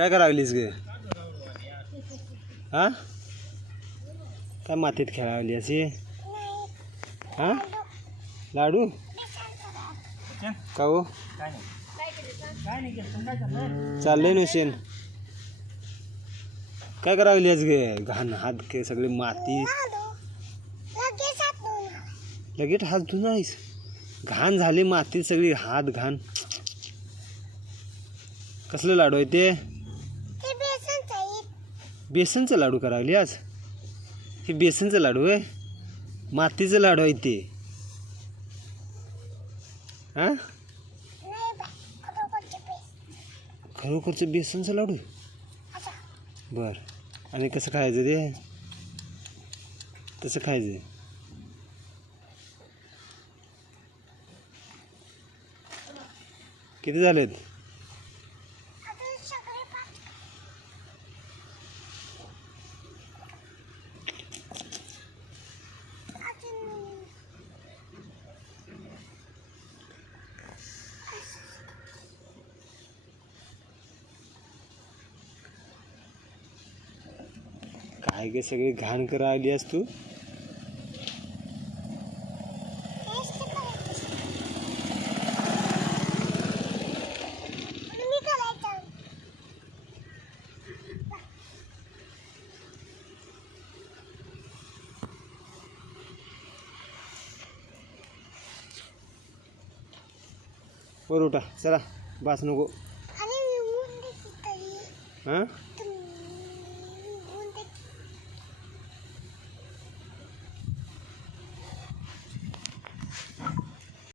काय करावलीस गे? हा? काय मातीत खेळावली अशी? हा? लाडू? का हो? चाललंय नुसेन काय करावली आज गे? घाण हात के सगळी माती. लगेच हात धुणारीस घाण झाली माती सगळी हात घाण. कसलं लाडू आहे ते? बेसनचं लाडू करावली आज. हे बेसनचं लाडू आहे. मातीचं लाडू आहे ते. हां? खरोखरचं बेसनचं लाडू बर. आणि कसं खायचं ते? तसं खायचं. किती झालेत? काय गे सगळी घाण करा आली आहेस तू। वर उठा चला बास नको हाँ?